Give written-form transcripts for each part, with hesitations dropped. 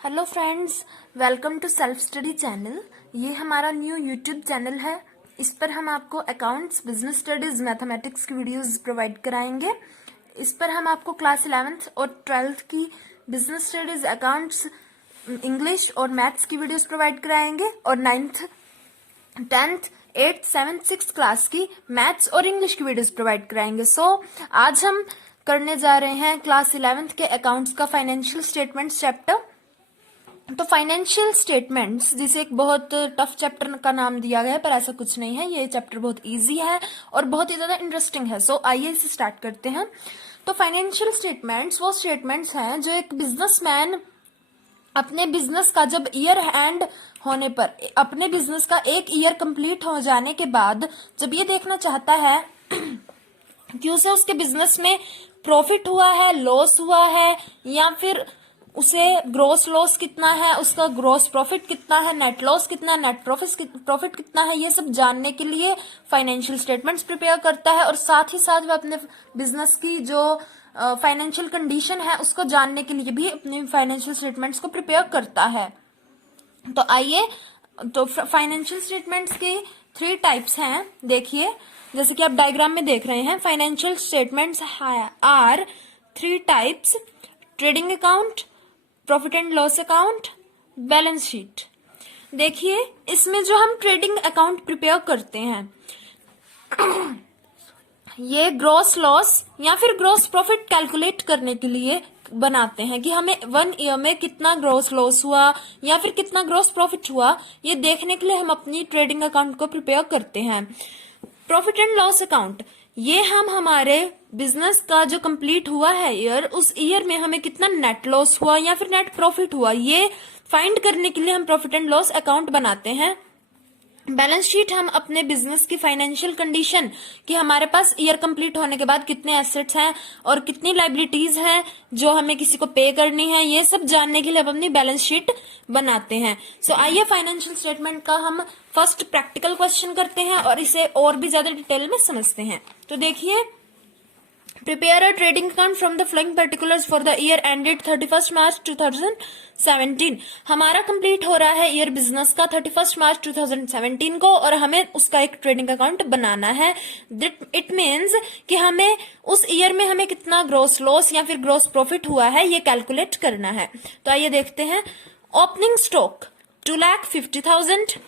Hello friends, welcome to self study channel. ये हमारा new YouTube channel है। इस पर हम आपको अकाउंट्स, बिजनेस स्टडीज, मैथमेटिक्स की वीडियोस प्रोवाइड कराएंगे। इस पर हम आपको क्लास 11th और 12th की बिजनेस स्टडीज, अकाउंट्स, इंग्लिश और मैथ्स की वीडियोस प्रोवाइड कराएंगे और 9th, 10th, 8th, 7th, 6th class की मैथ्स और इंग्लिश की वीडियोस प्रोवाइड कराएंगे। आज हम करने जा रहे हैं क्लास 11th के अकाउंट्स का फाइनेंशियल स्टेटमेंट्स चैप्टर। तो फाइनेंशियल स्टेटमेंट्स, जिसे एक बहुत टफ चैप्टर का नाम दिया गया है, पर ऐसा कुछ नहीं है। ये चैप्टर बहुत इजी है और बहुत ही ज्यादा इंटरेस्टिंग है। आइए इसे स्टार्ट करते हैं। तो फाइनेंशियल स्टेटमेंट्स वो स्टेटमेंट्स हैं जो एक बिजनेसमैन अपने बिजनेस का जब ईयर एंड होने पर, अपने बिजनेस का एक ईयर कंप्लीट हो जाने के बाद जब ये देखना चाहता है कि उसे उसके बिजनेस में प्रॉफिट हुआ है, लॉस हुआ है, या फिर उसे ग्रोस लॉस कितना है, उसका ग्रोस प्रॉफिट कितना है, नेट लॉस कितना है, नेट प्रॉफिट कितना है, ये सब जानने के लिए फाइनेंशियल स्टेटमेंट्स प्रिपेयर करता है। और साथ ही साथ वह अपने बिजनेस की जो फाइनेंशियल कंडीशन है उसको जानने के लिए भी अपने फाइनेंशियल स्टेटमेंट्स को प्रिपेयर करता है। तो आइए, तो फाइनेंशियल स्टेटमेंट्स के 3 टाइप्स हैं। देखिए, जैसे कि आप डायग्राम में देख रहे हैं, financial statements are 3 types: trading account, profit and loss account, balance sheet. देखिए, इसमें जो हम ट्रेडिंग अकाउंट प्रिपेयर करते हैं, ये ग्रॉस लॉस या फिर ग्रॉस प्रॉफिट कैलकुलेट करने के लिए बनाते हैं कि हमें 1 ईयर में कितना ग्रॉस लॉस हुआ या फिर कितना ग्रॉस प्रॉफिट हुआ, ये देखने के लिए हम अपनी ट्रेडिंग अकाउंट को प्रिपेयर करते हैं। प्रॉफिट एंड लॉस अकाउंट, ये हम हमारे बिजनेस का जो कंप्लीट हुआ है ईयर, उस ईयर में हमें कितना नेट लॉस हुआ या फिर नेट प्रॉफिट हुआ, ये फाइंड करने के लिए हम प्रॉफिट एंड लॉस अकाउंट बनाते हैं। बैलेंस शीट, हम अपने बिजनेस की फाइनेंशियल कंडीशन, कि हमारे पास ईयर कंप्लीट होने के बाद कितने एसेट्स हैं और कितनी लाइबिलिटीज हैं जो हमें किसी को पे करनी है, ये सब जानने के लिए हम अपनी बैलेंस शीट बनाते हैं। आइए फाइनेंशियल स्टेटमेंट का हम फर्स्ट प्रैक्टिकल क्वेश्चन करते हैं और इसे और भी ज्यादा डिटेल में समझते हैं। तो देखिए, prepare a trading account from the following particulars for the year ended 31 March 2017। हमारा कंप्लीट हो रहा है ईयर बिजनेस का 31 मार्च 2017 को, और हमें उसका एक ट्रेडिंग अकाउंट बनाना है। इट मीन्स कि हमें उस ईयर में हमें कितना ग्रोस लॉस या फिर ग्रोस प्रॉफिट हुआ है, ये कैलकुलेट करना है। तो आइए देखते हैं। Opening stock 2,50,000।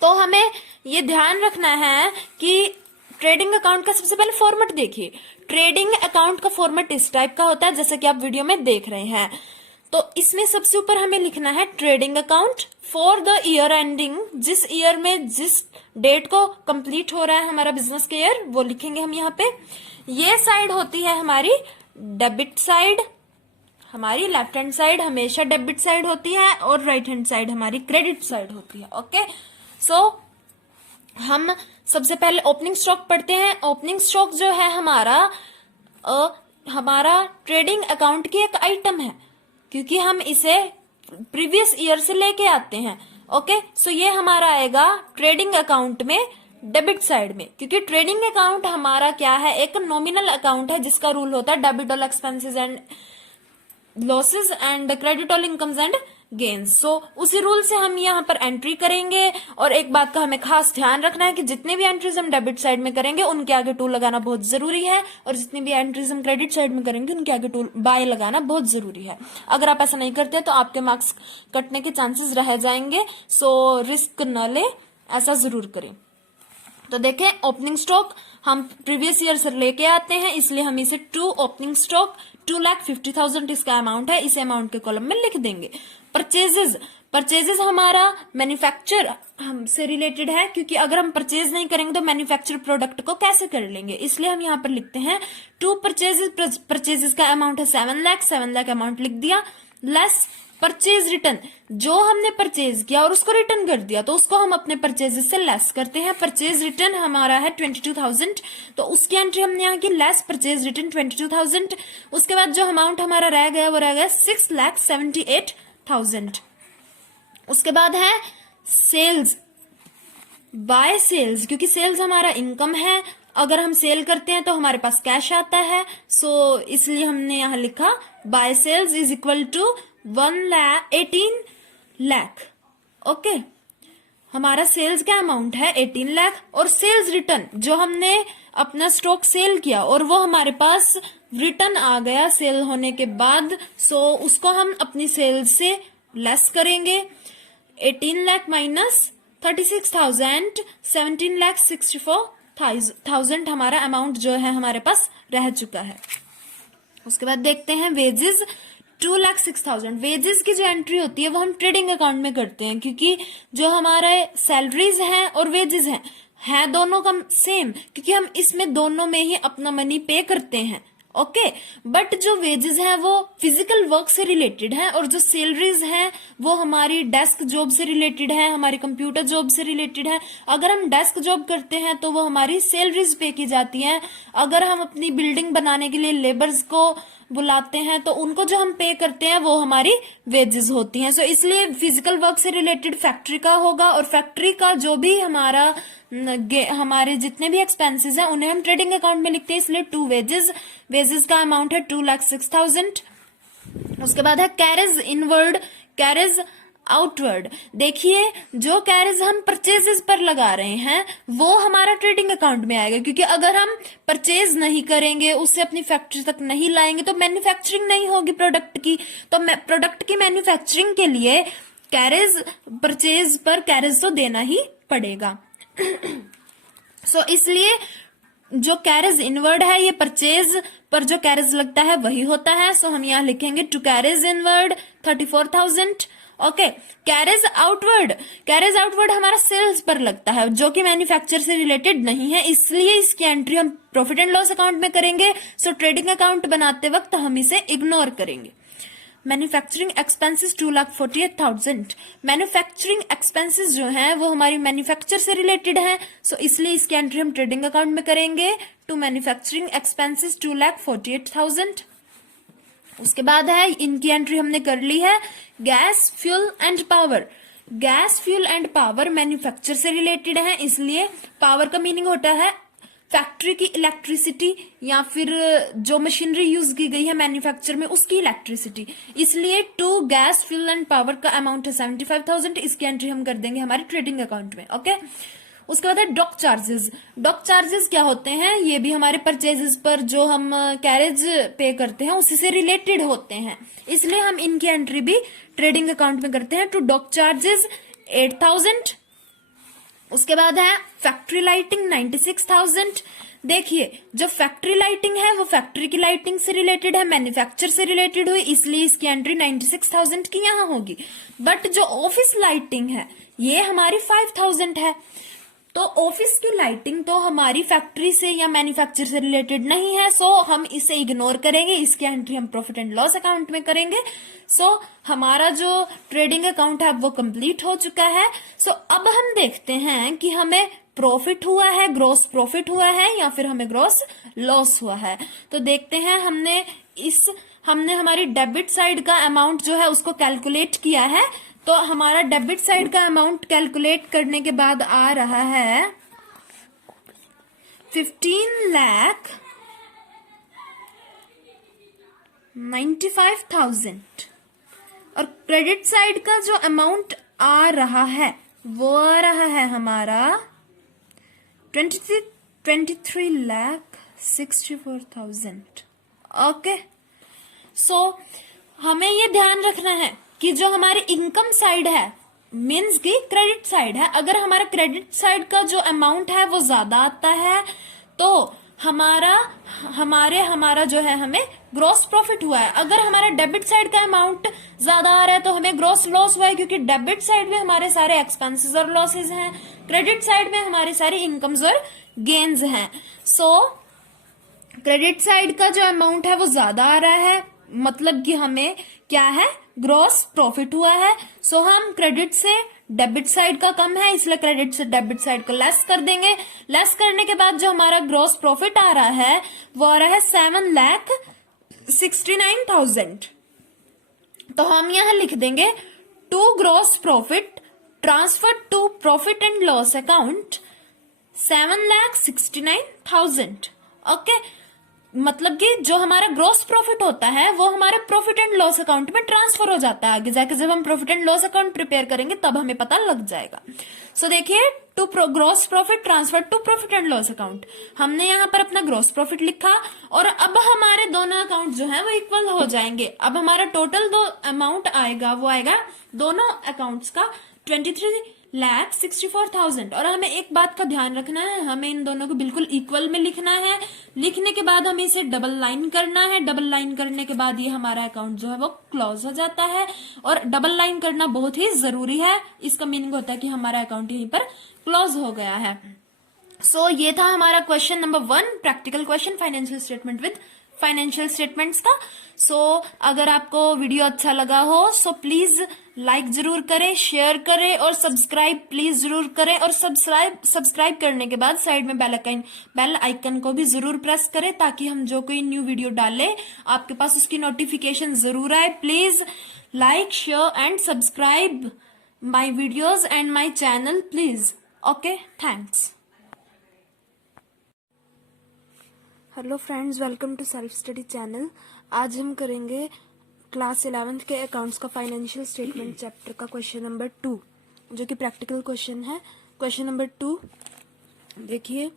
तो हमें ये ध्यान रखना है कि ट्रेडिंग अकाउंट का सबसे पहले फॉर्मेट देखिए। ट्रेडिंग अकाउंट का फॉर्मेट इस टाइप का होता है जैसा कि आप वीडियो में देख रहे हैं। तो इसमें सबसे ऊपर हमें लिखना है trading account for the year ending, जिस ईयर में जिस डेट को कंप्लीट हो रहा है हमारा बिजनेस के ईयर, वो लिखेंगे हम यहाँ पे। ये साइड होती है हमारी डेबिट साइड, हमारी लेफ्ट हैंड साइड हमेशा डेबिट साइड होती है, और राइट हैंड साइड हमारी क्रेडिट साइड होती है। ओके, हम सबसे पहले ओपनिंग स्टॉक पढ़ते हैं। ओपनिंग स्टॉक जो है हमारा ट्रेडिंग अकाउंट की एक आइटम है, क्योंकि हम इसे प्रीवियस ईयर से लेके आते हैं। ओके, ये हमारा आएगा ट्रेडिंग अकाउंट में डेबिट साइड में, क्योंकि ट्रेडिंग अकाउंट हमारा क्या है, एक नॉमिनल अकाउंट है जिसका रूल होता है debit all expenses and losses and credit all incomes and gains. उसी रूल से हम यहाँ पर एंट्री करेंगे। और एक बात का हमें खास ध्यान रखना है कि जितने भी एंट्रीज हम डेबिट साइड में करेंगे उनके आगे टू लगाना बहुत जरूरी है, और जितनी भी एंट्रीज हम क्रेडिट साइड में करेंगे उनके आगे टू बाय लगाना बहुत जरूरी है। अगर आप ऐसा नहीं करते तो आपके मार्क्स कटने के चांसेस रह जाएंगे। रिस्क न ले, ऐसा जरूर करें। तो देखें, ओपनिंग स्टॉक हम प्रीवियस ईयर से लेके आते हैं, इसलिए हम इसे ओपनिंग स्टॉक 2,50,000 इसका अमाउंट है, इसे अमाउंट के कॉलम में लिख देंगे। परचेजेस हमारा मैन्युफैक्चर हमसे रिलेटेड है, क्योंकि अगर हम परचेज नहीं करेंगे तो मैन्युफैक्चर प्रोडक्ट को कैसे कर लेंगे, इसलिए हम यहाँ पर लिखते हैं 2 परचेजेस का अमाउंट है 7 लाख अमाउंट लिख दिया, लेस परचेज रिटर्न, जो हमने परचेज किया और उसको रिटर्न कर दिया, तो उसको हम अपने परचेजेस से लेस करते हैं। परचेज रिटर्न हमारा है 22,000, तो उसकी एंट्री हमने यहाँ की, लेस परचेज रिटर्न 22,000। उसके बाद जो अमाउंट हमारा रह गया वो रह गया 6,78,000। उसके बाद है सेल्स, बाय सेल्स, क्योंकि सेल्स हमारा इनकम है, अगर हम सेल करते हैं तो हमारे पास कैश आता है, इसलिए हमने यहाँ लिखा by sales is equal to 18 lakh. Okay, हमारा सेल्स का अमाउंट है 18 लाख, और सेल्स रिटर्न जो हमने अपना स्टॉक सेल किया और वो हमारे पास रिटर्न आ गया सेल होने के बाद, सो उसको हम अपनी सेल्स से लेस करेंगे। 18 लाख माइनस 36,000, 17,64,000 हमारा अमाउंट जो है हमारे पास रह चुका है। उसके बाद देखते हैं वेजेस, 2,06,000। वेजेस की जो एंट्री होती है वो हम ट्रेडिंग अकाउंट में करते हैं, क्योंकि जो हमारे सैलरीज हैं और वेजेस हैं दोनों का सेम, क्योंकि हम इसमें दोनों में ही अपना मनी पे करते हैं। ओके, बट जो वेजेस हैं वो फिजिकल वर्क से रिलेटेड है, और जो सैलरीज हैं वो हमारी डेस्क जॉब से रिलेटेड है, हमारी कंप्यूटर जॉब से रिलेटेड है। अगर हम डेस्क जॉब करते हैं तो वो हमारी सैलरीज पे की जाती हैं। अगर हम अपनी बिल्डिंग बनाने के लिए लेबर्स को बुलाते हैं तो उनको जो हम पे करते हैं वो हमारी वेजेस होती हैं। सो इसलिए फिजिकल वर्क से रिलेटेड फैक्ट्री का होगा, और फैक्ट्री का जो भी हमारे जितने भी एक्सपेंसेस हैं उन्हें हम ट्रेडिंग अकाउंट में लिखते हैं, इसलिए टू वेजेस का अमाउंट है 2,06,000। उसके बाद है कैरेज इनवर्ड, कैरेज आउटवर्ड। देखिए, जो कैरेज हम परचेजेस पर लगा रहे हैं वो हमारा ट्रेडिंग अकाउंट में आएगा, क्योंकि अगर हम परचेज नहीं करेंगे, उससे अपनी फैक्ट्री तक नहीं लाएंगे तो मैन्युफैक्चरिंग नहीं होगी प्रोडक्ट की। तो प्रोडक्ट की मैन्युफैक्चरिंग के लिए कैरेज, परचेज पर कैरेज तो देना ही पड़ेगा। सो इसलिए जो कैरेज इनवर्ड है ये परचेज पर जो कैरेज लगता है वही होता है। सो हम यहाँ लिखेंगे to carriage inward 34,000। Okay, carriage outward हमारा सेल्स पर लगता है जो कि मैन्युफैक्चर से रिलेटेड नहीं है, इसलिए इसकी एंट्री हम प्रॉफिट एंड लॉस अकाउंट में करेंगे। सो ट्रेडिंग अकाउंट बनाते वक्त हम इसे इग्नोर करेंगे। Manufacturing expenses 2,48,000। मैन्युफैक्चरिंग एक्सपेंसेस जो हैं वो हमारी मैन्युफैक्चर से रिलेटेड हैं, सो इसलिए इसकी एंट्री हम ट्रेडिंग अकाउंट में करेंगे। To manufacturing expenses 2,48,000। उसके बाद है, इनकी एंट्री हमने कर ली है, gas fuel and power. Gas fuel and power manufacture से रिलेटेड है, इसलिए पावर का मीनिंग होता है फैक्ट्री की इलेक्ट्रिसिटी या फिर जो मशीनरी यूज की गई है मैन्युफैक्चर में उसकी इलेक्ट्रिसिटी, इसलिए to gas fuel and power का अमाउंट है 75,000। इसकी एंट्री हम कर देंगे हमारे ट्रेडिंग अकाउंट में। ओके, उसके बाद है डॉक चार्जेस। डॉक चार्जेस क्या होते हैं? ये भी हमारे परचेजेस पर जो हम कैरेज पे करते हैं उसी से रिलेटेड होते हैं, इसलिए हम इनकी एंट्री भी ट्रेडिंग अकाउंट में करते हैं। To dock charges 8,000। उसके बाद है फैक्ट्री लाइटिंग 96,000। देखिए, जो फैक्ट्री लाइटिंग है वो फैक्ट्री की लाइटिंग से रिलेटेड है, मैन्युफैक्चर से रिलेटेड हुई, इसलिए इसकी एंट्री 96,000 की यहाँ होगी। बट जो ऑफिस लाइटिंग है ये हमारी 5,000 है, तो ऑफिस की लाइटिंग तो हमारी फैक्ट्री से या मैन्युफैक्चर से रिलेटेड नहीं है, सो हम इसे इग्नोर करेंगे। इसकी एंट्री हम प्रॉफिट एंड लॉस अकाउंट में करेंगे। सो हमारा जो ट्रेडिंग अकाउंट है वो कंप्लीट हो चुका है। सो अब हम देखते हैं कि हमें प्रॉफिट हुआ है, ग्रॉस प्रॉफिट हुआ है या फिर हमें ग्रॉस लॉस हुआ है। तो देखते हैं, हमने हमारी डेबिट साइड का अमाउंट जो है उसको कैलकुलेट किया है। तो हमारा डेबिट साइड का अमाउंट कैलकुलेट करने के बाद आ रहा है 15,95,000, और क्रेडिट साइड का जो अमाउंट आ रहा है वो आ रहा है हमारा 23,64,000। ओके, सो हमें ये ध्यान रखना है कि जो हमारी इनकम साइड है मीन्स की क्रेडिट साइड है, अगर हमारा क्रेडिट साइड का जो अमाउंट है वो ज्यादा आता है तो हमारा जो है हमें ग्रॉस प्रॉफिट हुआ है। अगर हमारा डेबिट साइड का अमाउंट ज्यादा आ रहा है तो हमें ग्रॉस लॉस हुआ है, क्योंकि डेबिट साइड में हमारे सारे एक्सपेंसेस और लॉसेज हैं, क्रेडिट साइड में हमारे सारी इनकम्स और गेन्स हैं। सो क्रेडिट साइड का जो अमाउंट है वो ज्यादा आ रहा है, मतलब कि हमें क्या है, ग्रॉस प्रॉफिट हुआ है। सो हम क्रेडिट से डेबिट साइड का कम है, इसलिए क्रेडिट से डेबिट साइड को लेस कर देंगे। लेस करने के बाद जो हमारा ग्रॉस प्रॉफिट आ रहा है वो आ रहा है 7,69,000। तो हम यहां लिख देंगे to gross profit transfer to profit and loss account 7,69,000। Okay, मतलब कि जो हमारा ग्रॉस प्रॉफिट होता है वो हमारे प्रॉफिट एंड लॉस अकाउंट में ट्रांसफर हो जाता है। आगे जाके जब हम profit and loss account prepare करेंगे तब हमें पता लग जाएगा। सो देखिए, to gross profit transfer to profit and loss account, हमने यहाँ पर अपना ग्रॉस प्रॉफिट लिखा और अब हमारे दोनों अकाउंट जो है वो इक्वल हो जाएंगे। अब हमारा टोटल दो अमाउंट आएगा वो आएगा दोनों अकाउंट्स का 23,64,000। और हमें एक बात का ध्यान रखना है, हमें इन दोनों को बिल्कुल इक्वल में लिखना है। लिखने के बाद हमें इसे डबल लाइन करना है। डबल लाइन करने के बाद ये हमारा अकाउंट जो है वो क्लोज हो जाता है। और डबल लाइन करना बहुत ही जरूरी है, इसका मीनिंग होता है कि हमारा अकाउंट यहीं पर क्लोज हो गया है। सो ये था हमारा question number 1, practical question financial statement with financial statements का। सो अगर आपको वीडियो अच्छा लगा हो सो प्लीज लाइक जरूर करें, शेयर करें और सब्सक्राइब प्लीज जरूर करें। और सब्सक्राइब करने के बाद साइड में बेल आइकन को भी जरूर प्रेस करें ताकि हम जो कोई न्यू वीडियो डालें आपके पास उसकी नोटिफिकेशन जरूर आए। Please like, share and subscribe my videos and my channel please. Okay, thanks. Hello friends, welcome to self study channel. आज हम करेंगे क्लास 11th के अकाउंट्स का फाइनेंशियल स्टेटमेंट चैप्टर का क्वेश्चन नंबर 2, जो कि प्रैक्टिकल क्वेश्चन है। क्वेश्चन नंबर 2 देखिए,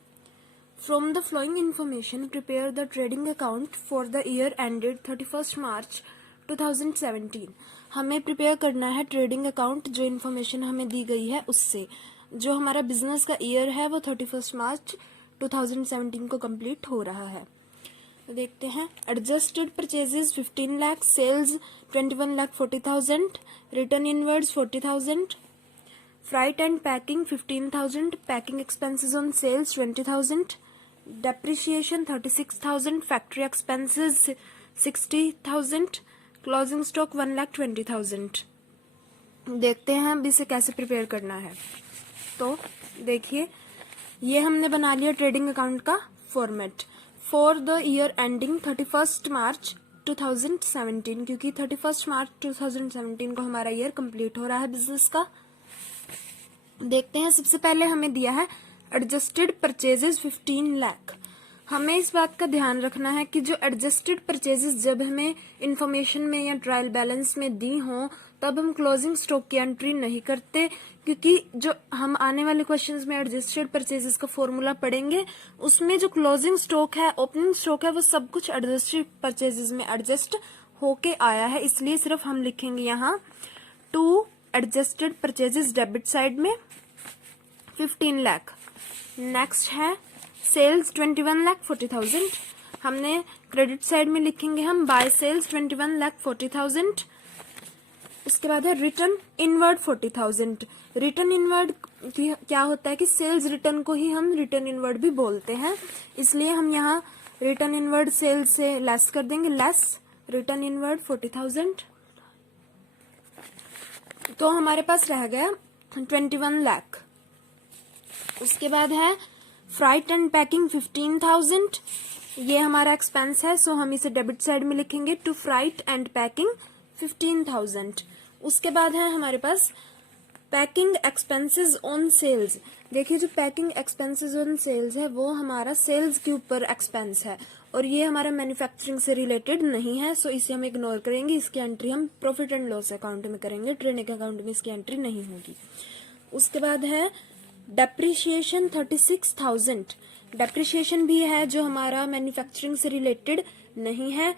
from the following information prepare the trading account for the year ended 31 March 2017। हमें प्रिपेयर करना है ट्रेडिंग अकाउंट, जो इन्फॉर्मेशन हमें दी गई है उससे। जो हमारा बिजनेस का ईयर है वो 31 मार्च 2017 को कंप्लीट हो रहा है। तो देखते हैं, adjusted purchases 15 lakh, sales 21,40,000, return inwards 40,000, freight and packing 15,000, packing expenses on sales 20,000, depreciation 36,000, factory expenses 60,000, closing stock 1,20,000। देखते हैं अब इसे कैसे प्रिपेयर करना है। तो देखिए, ये हमने बना लिया ट्रेडिंग अकाउंट का format for the year ending 31 March 2017, क्योंकि 31 मार्च 2017 को हमारा ईयर कंप्लीट हो रहा है बिजनेस का। देखते हैं, सबसे पहले हमें दिया है एडजस्टेड परचेजेस 15 लाख। हमें इस बात का ध्यान रखना है कि जो एडजस्टेड परचेजेस जब हमें इंफॉर्मेशन में या ट्रायल बैलेंस में दी हो तब हम क्लोजिंग स्टॉक की एंट्री नहीं करते, क्योंकि जो हम आने वाले क्वेश्चंस में एडजस्टेड परचेजेस का फॉर्मूला पढ़ेंगे उसमें जो क्लोजिंग स्टॉक है, ओपनिंग स्टॉक है, वो सब कुछ एडजस्टेड परचेजेस में एडजस्ट होके आया है। इसलिए सिर्फ हम लिखेंगे यहाँ to adjusted purchases debit side में 15 लाख। नेक्स्ट है सेल्स 21,40,000। हमने क्रेडिट साइड में लिखेंगे हम बाय सेल्स 21,40,000। इसके बाद है रिटर्न इनवर्ड 40,000। रिटर्न इनवर्ड क्या होता है कि सेल्स रिटर्न को ही हम रिटर्न इनवर्ड भी बोलते हैं, इसलिए हम यहाँ रिटर्न इनवर्ड सेल्स से लेस कर देंगे, लेस रिटर्न इनवर्ड 40,000। तो हमारे पास रह गया 21 लाख। उसके बाद है फ्राइट एंड पैकिंग 15,000। ये हमारा एक्सपेंस है, सो हम इसे डेबिट साइड में लिखेंगे टू फ्राइट एंड पैकिंग 15,000। उसके बाद है हमारे पास पैकिंग एक्सपेंसेस ऑन सेल्स। देखिए, जो पैकिंग एक्सपेंसेस ऑन सेल्स है वो हमारा सेल्स के ऊपर एक्सपेंस है और ये हमारा मैन्युफैक्चरिंग से रिलेटेड नहीं है, सो इसे हम इग्नोर करेंगे। इसकी एंट्री हम प्रॉफिट एंड लॉस अकाउंट में करेंगे, ट्रेडिंग अकाउंट में इसकी एंट्री नहीं होगी। उसके बाद है डेप्रिसिएशन 36,000। डेप्रिसिएशन भी है जो हमारा मैन्युफैक्चरिंग से रिलेटेड नहीं है,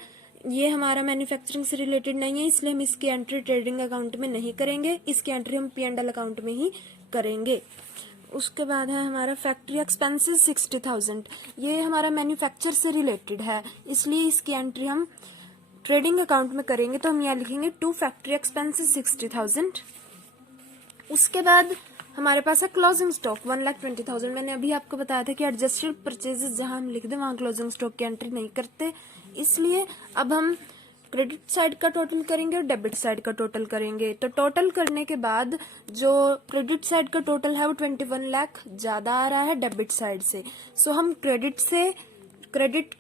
ये हमारा मैन्युफैक्चरिंग से रिलेटेड नहीं है, इसलिए हम इसकी एंट्री ट्रेडिंग अकाउंट में नहीं करेंगे। इसकी एंट्री हम P&L अकाउंट में ही करेंगे। उसके बाद है हमारा फैक्ट्री एक्सपेंसेस 60,000। ये हमारा मैन्युफैक्चर से रिलेटेड है, इसलिए इसकी एंट्री हम ट्रेडिंग अकाउंट में करेंगे। तो हम यहाँ लिखेंगे टू फैक्ट्री एक्सपेंसेस 60,000। उसके बाद हमारे पास है क्लोजिंग स्टॉक 1,20,000। मैंने अभी आपको बताया था कि एडजस्टेड परचेजेस जहां हम लिख दें वहां क्लोजिंग स्टॉक की एंट्री नहीं करते, इसलिए अब हम क्रेडिट साइड का टोटल करेंगे और डेबिट साइड का टोटल करेंगे। तो टोटल करने के बाद जो क्रेडिट साइड का टोटल है वो 21 लाख ज्यादा आ रहा है डेबिट साइड से, सो हम क्रेडिट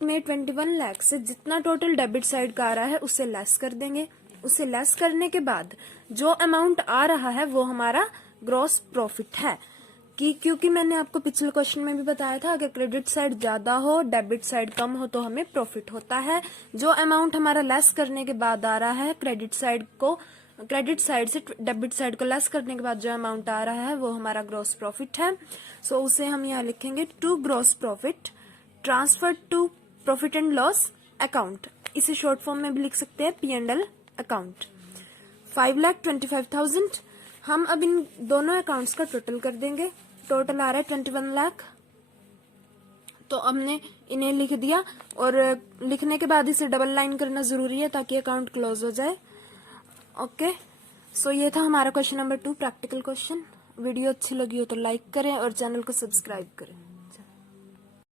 में 21 लाख से जितना टोटल डेबिट साइड का आ रहा है उससे लेस कर देंगे। उससे लेस करने के बाद जो अमाउंट आ रहा है वो हमारा ग्रॉस प्रॉफिट है। कि क्योंकि मैंने आपको पिछले क्वेश्चन में भी बताया था, अगर क्रेडिट साइड ज्यादा हो डेबिट साइड कम हो तो हमें प्रॉफिट होता है। जो अमाउंट हमारा लेस करने के बाद आ रहा है क्रेडिट साइड से डेबिट साइड को लेस करने के बाद जो अमाउंट आ रहा है वो हमारा ग्रॉस प्रॉफिट है। सो उसे हम यहाँ लिखेंगे to gross profit transfer to profit and loss account. इसे शॉर्ट फॉर्म में भी लिख सकते हैं P&L अकाउंट। 5,25,000। हम अब इन दोनों अकाउंट्स का टोटल कर देंगे। टोटल आ रहा है 21 लाख। तो हमने इन्हें लिख दिया और लिखने के बाद इसे डबल लाइन करना जरूरी है ताकि अकाउंट क्लोज हो जाए। ओके, सो ये था हमारा question number 2 practical question. Video अच्छी लगी हो तो लाइक करें और चैनल को सब्सक्राइब करें।